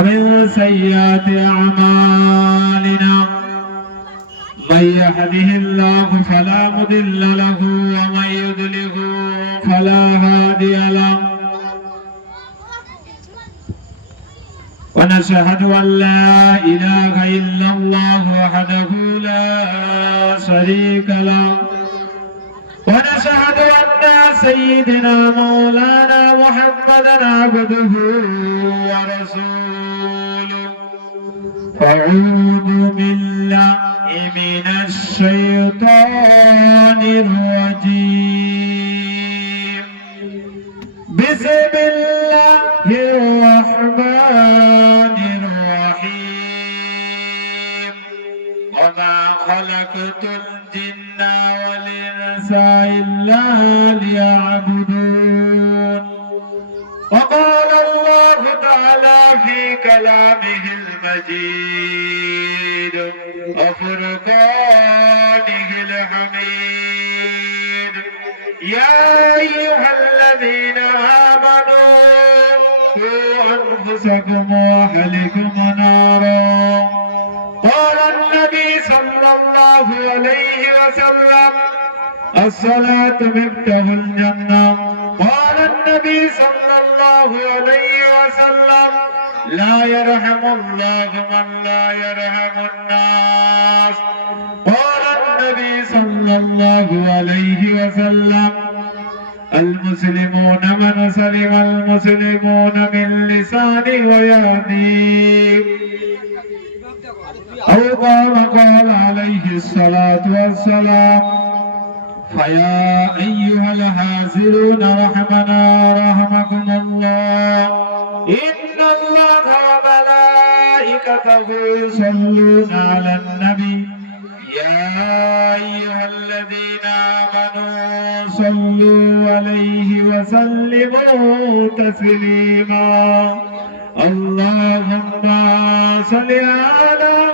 ومن سيئات أعمالنا من يهده الله فلا مضل له ومن يضلل فلا هادي له ونشهد أن لا إله إلا الله وحده لا شريك له ونشهد أن سيدنا مولانا محمدا عبده ورسوله أعوذ بالله من الشيطان الرجيم بسم الله الرحمن الرحيم وما خلقت الجن والإنس إلا ليعبدون وقال الله تعالى في كلامه المجيد وفرقانه الحميد يا أيها الذين آمنوا قوا أنفسكم وأهلكم نارا قال النبي صلى الله عليه وسلم الصلاة مفتاح الجنة قال النبي صلى الله عليه وسلم لا يرحم الله من لا يرحم الناس قال النبي صلى الله عليه وسلم المسلمون من سلم المسلمون من لسانه ويده أو قال عليه الصلاة والسلام فيا أيها الحاضرون رحمنا رحمكم الله إن الله وملائكته يصلون على النبي يا أيها الذين آمنوا صلوا عليه وسلموا تسليما اللهم صل على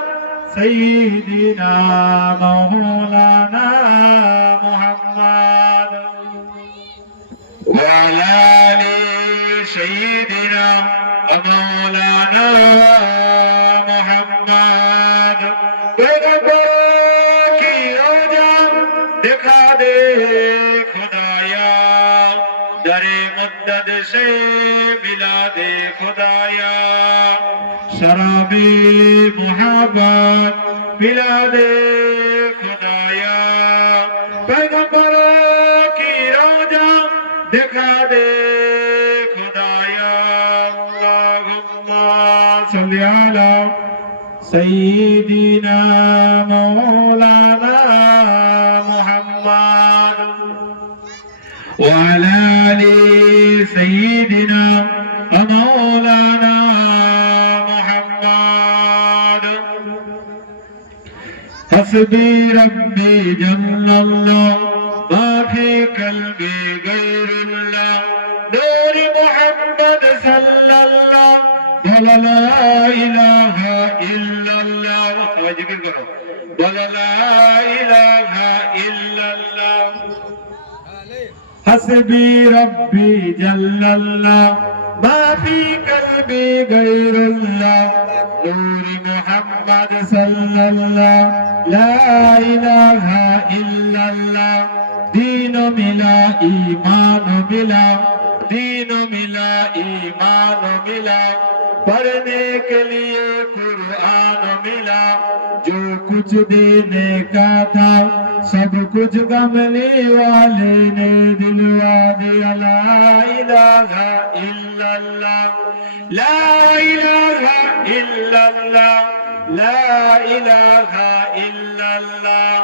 سيدنا مولانا محمد وعلى آل سيدنا مولانا محمد पैगंबरों की रोजा दिखा दे खुदाया दरे मुद्दत से मिला दे खुदाया शराबी मोहब्बत पिला दे खुदाया पैगंबरों की रोजा दिखा दे खुदाया अल्लाहुम्मा सल्ली अला सय्यिदिना मौलाना मुहम्मद वअला आलि सय्यिदिना मौलाना हस्बी रब्बी जल्लल्लाह मा फी कल्बी गैरुल्लाह नूर मुहम्मद सल्लल्लाह बोला ला इलाहा इल्लल्लाह जिक्र करो बोला ला इलाहा इल्लल्लाह हस्बी रब्बी जल्लल्लाह मा फी कल्बी गैरुल्लाह नूर मुहम्मद सल्लल्लाह ला इलाहा इल्लल्लाह दीन मिला ईमान मिला दीन मिला ईमान मिला पढ़ने के लिए कुरान मिला जो कुछ देने का था सब कुछ कमली वाले ने दिलवा दिया ला इलाहा इल्लल्लाह ला इलाहा इल्लल्लाह ला इलाहा इल्लल्लाह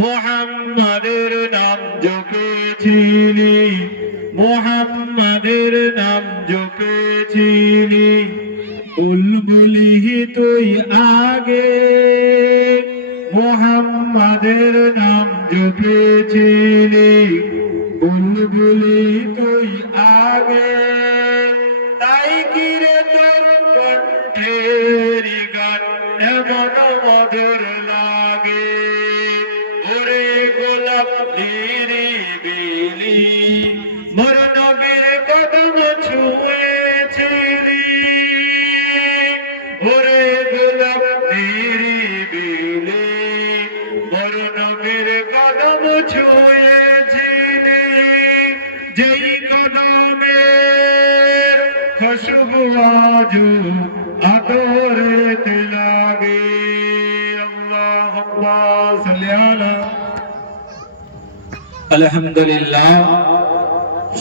मुहम्मदेर नाम जपेছিলি मुहम्मदेर नाम जपेছিলি बुलबुली তুই আগে मुहम्मदेर नाम जपेছিলি बुलबुली তুই আগে তাই কি রে তোর কণ্ঠের গান এমন মধুর লাগে ওরে গোলাপ নিরিবিলি মোর নবীর কদম ছুঁয়েছিলি খুশবু আজো আতরেতে লাগে। আল্লাহুম্মা সাল্লি আলা। আলহামদুলিল্লাহ,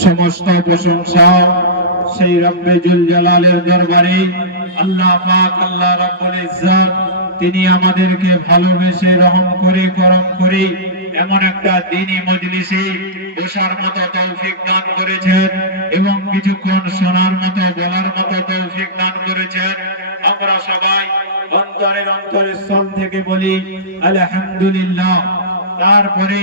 সমস্ত প্রশংসা সেই রব্বে জুল জালালের দরবারে। আল্লাহ পাক, আল্লাহ রাব্বুল ইজ্জত, তিনি আমাদেরকে ভালোবেসে রহম করে করম করে এমন একটা দ্বীনি মজলিসে বসার মতো তৌফিক দান করেছেন এবং কিছুক্ষণ শোনার মতো বলার মতো তৌফিক দান করেছেন। আমরা সবাই অন্তরের অন্তরস্থল থেকে বলি আলহামদুলিল্লাহ। তারপরে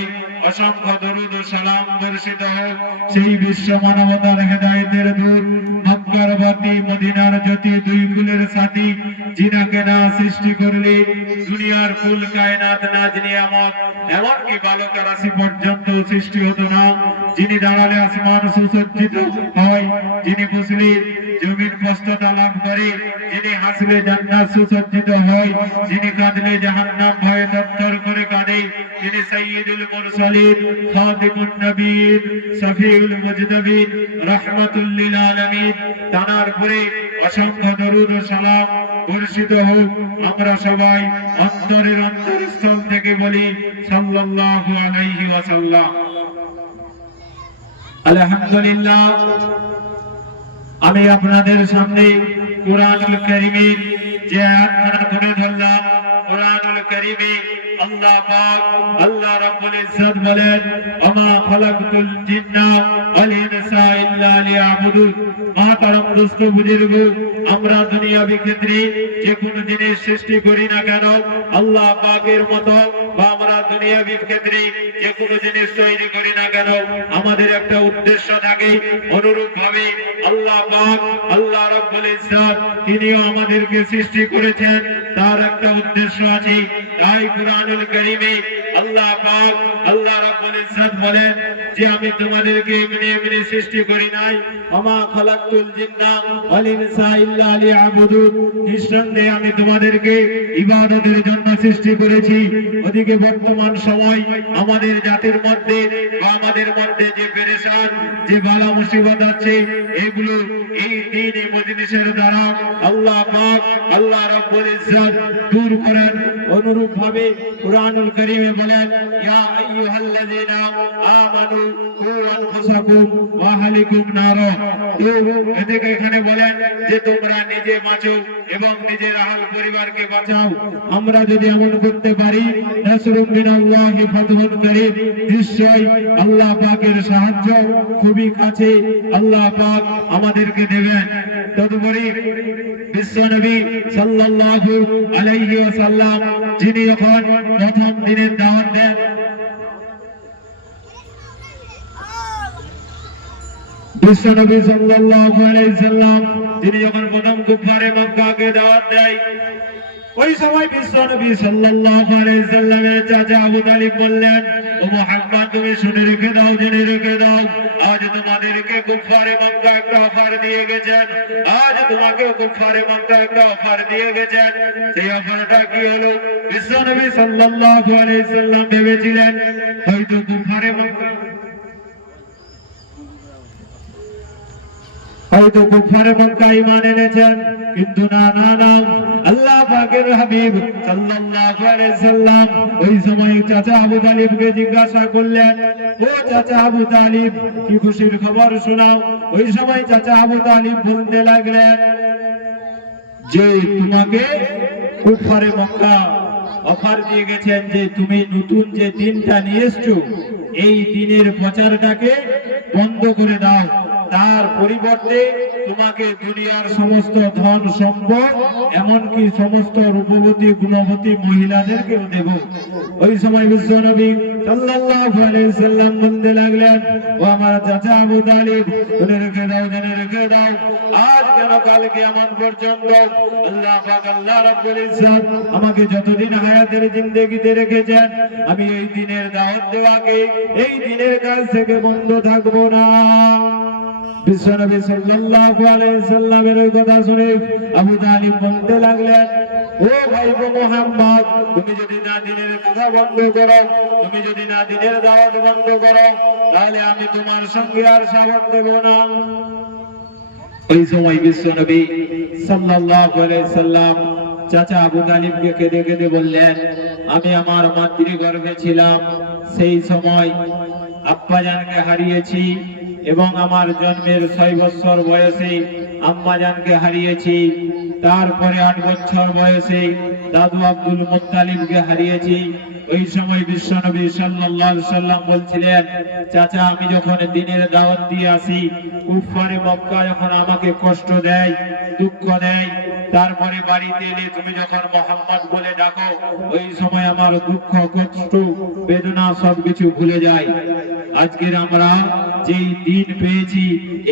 অসংখ্য দরুদ ও সালাম বর্ষিত হোক সেই বিশ্ব মানবতার হেদায়েতের দূত, মক্কার বাতি, মদিনার জ্যোতি, দুই কুলের সাথী, যিনাকে না সৃষ্টি করলে দুনিয়ার কুল কায়নাত নাজ নিয়ামত এমনকি বালকা রাশি পর্যন্ত সৃষ্টি হতো না, যিনি দাঁড়ালে আসমান সুসজ্জিত হয়, যিনি বসলে জমিন প্রস্ততা লাভ করে, যিনি হাসলে জান্নাত সুসজ্জিত হয়, যিনি কাঁদলে জাহান্নাম ভয়ে থরথর করে কাঁদে, যিনি সাইয়্যিদুল মুরসালিন, খাতিমুন নবীন, শফিউল মুজতাবিন, রাহমাতুল লিল আলামিন, তার উপরে অসংখ্য দরুদ ও সালাম বর্ষিত হোক। আমরা সবাই অন্তরের অন্তরস্থল থেকে বলি সাল্লাল্লাহু আলাইহি ওয়াসাল্লাম। আলহামদুলিল্লাহ, আমি আপনাদের সামনে কুরআনুল কারীমের যে আয়াতখানা তুলে ধরলাম, কুরআনুল কারীমে আল্লাহ পাক, আল্লাহ রাব্বুল ইজ্জত বলেন, আমা খালাকতুল জিন্না ওয়াল ইনসা ইল্লা লিয়াবুদুন। মাতারম দোস্ত বুজুর্গ, আমরা দুনিয়াবি ক্ষেত্রে যে কোনো জিনিস সৃষ্টি করি না কেন, আল্লাহ পাকের মতো, বা আমরা দুনিয়াবি ক্ষেত্রে যে কোনো জিনিস তৈরি করি না কেন, আমাদের একটা উদ্দেশ্য থাকে। অনুরূপ ভাবে আল্লাহ পাক, আল্লাহ রাব্বুল ইজ্জত, তিনিও আমাদেরকে সৃষ্টি করেছেন, তার একটা উদ্দেশ্য আছে। তাই কুরআনুল কারীমে আল্লাহ পাক, আল্লাহ রাব্বুল ইজ্জত বলেন যে আমি তোমাদেরকে এমনি এমনি সৃষ্টি করি নাই। আমা খালাকতুল জিন্না ওয়াল ইনসা ইল্লা লিয়াবুদুন। নিঃসন্দেহে আমি তোমাদেরকে ইবাদতের জন্য সৃষ্টি করেছি। ওদিকে বর্তমান সময় আমাদের জাতির মধ্যে বা আমাদের মধ্যে যে পেরেশান, যে বালা মুসিবত আছে, এগুলো এই দ্বীনি মজলিসের দ্বারা আল্লাহ পাক, আল্লাহ রাব্বুল ইজ্জত দূর করেন। অনুরূপ ভাবে কুরআনুল কারীমে বলেন, ইয়া আইয়ুহাল্লাযীনা আমানু কু আনফুসাকুম ওয়া আহলিকুম নারা। এদিকে এখানে বলেন যে তোমরা নিজে বাঁচো এবং নিজের আহল পরিবারকে বাঁচাও। আমরা যদি এমন করতে পারি, নাসরুম মিনাল্লাহি ফাতহুন কারীম, নিশ্চয়ই আল্লাহ পাকের সাহায্য খুবই কাছে আল্লাহ পাক আমাদেরকে দেবেন। তদুপরি বিশ্বনবী সাল্লাল্লাহু আলাইহি ওয়াসাল্লাম, যিনি যখন প্রথম দিনের দাওয়াত দেন, বিশ্বনবী সাল্লাল্লাহু আলাইহি ওয়াসাল্লাম তিনি যখন প্রথম কুফারে মক্কাকে দাওয়াত দেয়, ওই সময় বিশ্বনবী সাল্লাল্লাহু আলাইহি ওয়াসাল্লামের চাচা আবু তালিব বললেন, ও মুহাম্মদ, তুমি শুনে রেখে দাও, জেনে রেখে দাও, আজ তোমাদেরকে কুফারে মক্কা একটা অফার দিয়ে গেছেন। আজ তোমাকে কুফারে মক্কা একটা অফার দিয়ে গেছেন। সেই অফারটা কি হলো? বিশ্বনবী সাল্লাল্লাহু আলাইহি ওয়াসাল্লাম ভেবেছিলেন হয়তো কুফারে মক্কা ঈমান এনেছেন, কিন্তু না না না, আল্লাহ পাকের হাবিব সাল্লাল্লাহু আলাইহি ওয়াসাল্লাম ওই সময় চাচা আবু তালিবকে জিজ্ঞাসা করলেন, ও চাচা আবু তালিব, কি খুশির খবর শোনাও। ওই সময় চাচা আবু তালিব বলতে লাগলেন যে তোমাকে কুফারে মক্কা অফার দিয়ে গেছেন যে তুমি নতুন যে দিনটা নিয়ে এসছো, এই দিনের প্রচারটাকে বন্ধ করে দাও, তার পরিবর্তে তোমাকে দুনিয়ার সমস্ত ধন সম্পদ, এমনকি সমস্ত রূপবতী গুণবতী মহিলাদেরকেও দেব। ওই সময় বিশ্বনবী সাল্লাল্লাহু আলাইহি ওয়াসাল্লাম বলতে লাগলেন, ও আমার চাচা আবু তালিব, জেনে রেখে দাও, জেনে রেখে দাও, আজ কেন কাল কিয়ামত পর্যন্ত আল্লাহ পাক, আল্লাহ রাব্বুল ইজ্জত আমাকে যতদিন হায়াতের জিন্দেগিতে রেখেছেন, আমি এই দিনের দাওয়াত দেওয়াকে, এই দিনের কাজ থেকে বন্ধ থাকবো না। বিশ্বনবী সাল্লাল্লাহু আলাইহি ওয়াসাল্লামের ওই কথা শুনে আবু তালিব বলতে লাগলেন, ও ভাইপো মুহাম্মদ, তুমি যদি না দিনের কথা বন্ধ করো, তুমি যদি না দিনের দাওয়াত বন্ধ করো, তাহলে আমি তোমার সঙ্গে আর সাবন দেব না। ওই সময় বিশ্বনবী সাল্লাল্লাহু আলাইহি সাল্লাম চাচা আবু তালিবকে কেঁদে কেঁদে বললেন, আমি আমার মাতৃগর্ভে ছিলাম, সেই সময় আব্বাজানকে হারিয়েছি এবং আমার জন্মের 6 বছর বয়সে আম্মাজানকে হারিয়েছি। তারপরে 8 বছর বয়সে দাদু আব্দুল মুত্তালিবকে হারিয়েছি। ওই সময় বিশ্বনবী সাল্লাল্লাহু আলাইহি সাল্লাম বলছিলেন, চাচা আমি যখন দ্বীনের দাওয়াত দিয়ে আসি, কুফারে মক্কা যখন আমাকে কষ্ট দেয়, দুঃখ দেয়, তারপরে বাড়িতে এলে তুমি যখন মুহাম্মদ বলে ডাকো, ওই সময় আমার দুঃখ কষ্ট বেদনা সবকিছু ভুলে যায়। আজকের আমরা যেই দিন পেয়েছি,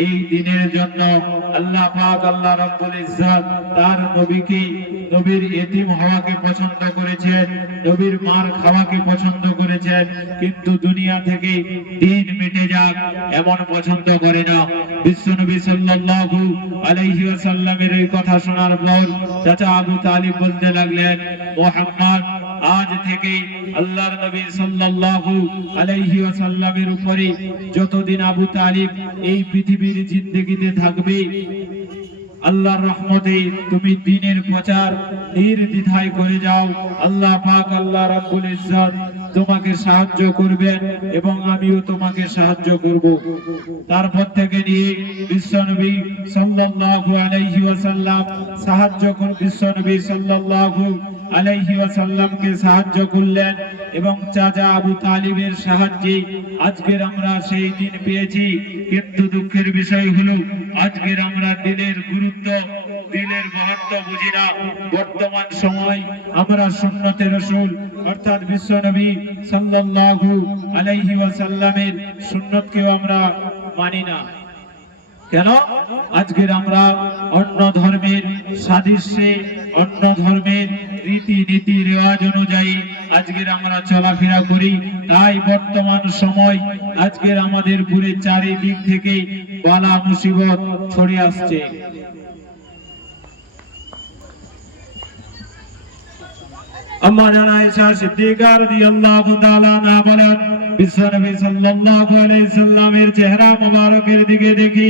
এই দিনের জন্য আল্লাহ পাক আল্লাহ রাব্বুল ইজ্জত তার নবীকে, নবীর এতিম হওয়াকে পছন্দ করেছেন, নবীর মার খাওয়াকে পছন্দ করেছেন, কিন্তু দুনিয়া থেকে দিন মিটে যাক এমন পছন্দ করে না। বিশ্বনবী সাল্লাল্লাহু আলাইহি ওয়াসাল্লামের এই কথা শোনার পর চাচা আবু তালিব বলতে লাগলেন, মুহাম্মদ আজ থেকে আল্লাহর নবী সাল্লাল্লাহু আলাইহি ওয়াসাল্লামের উপরে যতদিন আবু তালিব এই পৃথিবীর জিন্দেগিতে থাকবে, আল্লাহর রহমতে তুমি দ্বীনের প্রচার নির্দ্বিধায় করে যাও। আল্লাহ পাক আল্লাহ রাব্বুল ইজ্জত তোমাকে সাহায্য করবেন এবং আমিও তোমাকে সাহায্য করব। তারপর থেকে নিয়ে বিশ্বনবী সাল্লাল্লাহু আলাইহি ওয়াসাল্লাম বিশ্বনবী সাল্লাল্লাহু আলাইহি ওয়াসাল্লামকে সাহায্য করলেন এবং চাচা আবু তালিবের সাহায্যে আজকের আমরা সেই দিন পেয়েছি। কিন্তু দুঃখের বিষয় হলো আজকের আমরা দিনের গুরুত্ব, দিনের মাহাত্ম্য বুঝি না। বর্তমান সময় আমরা সুন্নতে রাসূল অর্থাৎ বিশ্বনবী সাল্লাল্লাহু আলাইহি ওয়াসাল্লামের সুন্নতকেও আমরা মানি না। কেন? আজকের আমরা অন্য ধর্মের সাদৃশ্যে, অন্য ধর্মের রীতিনীতি রেওয়াজ অনুযায়ী আজকের আমরা চলাফেরা করি। তাই বর্তমান সময় আজকের আমাদের পুরো চারিদিক থেকে বালা মুসিবত ছড়িয়ে আসছে। আম্মা জান আয়েশা সিদ্দিকা রাদিয়াল্লাহু তাআলা আনহা বলেন, বিশ্বনবী সাল্লাল্লাহু আলাইহি সাল্লামের চেহারা মোবারকের দিকে দেখি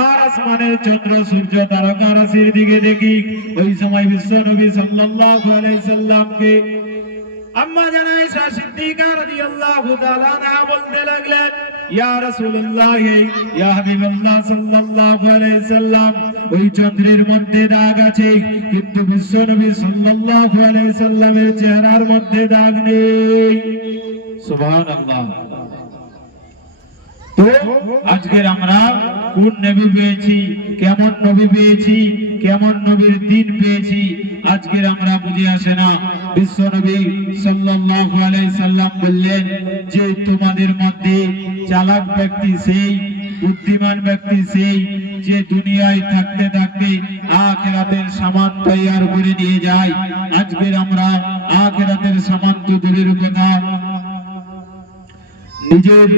আর আসমানের চন্দ্র সূর্য তারকা রাশির দিকে দেখি। ওই সময় বিশ্বনবী সাল্লাল্লাহু আলাইহি সাল্লামকে আম্মা জান আয়েশা সিদ্দিকা রাদিয়াল্লাহু তাআলা আনহা বলতে লাগলেন, ইয়া রাসূলুল্লাহ, ইয়া হাবিবাল্লাহ সাল্লাল্লাহু আলাইহি সাল্লাম, ওই চন্দ্রের মধ্যে দাগ আছে কিন্তু বিশ্বনবী সাল্লাল্লাহু আলাইহি সাল্লামের চেহারার মধ্যে দাগ নেই। সুবহানাল্লাহ। তো আজকের আমরা কোন নবী পেয়েছি, কেমন নবী পেয়েছি, কেমন নবীর দিন পেয়েছি, আজকের আমরা বুঝে আসে না। বিশ্বনবী সাল্লাল্লাহু আলাইহি সাল্লাম বললেন যে তোমাদের মধ্যে চালাক ব্যক্তি সেই, বুদ্ধিমান ব্যক্তি সেই যে দুনিয়ায় থাকতে থাকতে আখিরাতের সামান তৈয়ার করে নিয়ে যায়। আজকের আমরা আখিরাতের সামান তো দূরের কথা, নিজের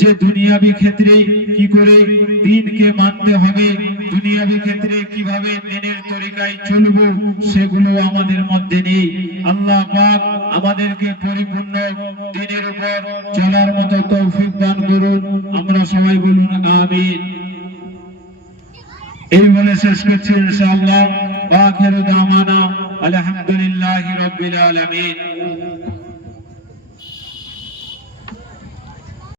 যে দুনিয়াবি ক্ষেত্রে কি করে দ্বীনকে মানতে হবে, দুনিয়াবি ক্ষেত্রে কিভাবে দ্বীনের তরিকায় চলবো, সেগুলো আমাদের মধ্যে নেই। আল্লাহ পাক আমাদেরকে পরিপূর্ণ দ্বীনের উপর চলার মতো তৌফিক দান করুন। আমরা সবাই বলুন আমিন। এই বলে শেষ করছি ইনশাআল্লাহ। ওয়া আখিরু দাওয়ানা আলহামদুলিল্লাহি রাব্বিল আলামিন।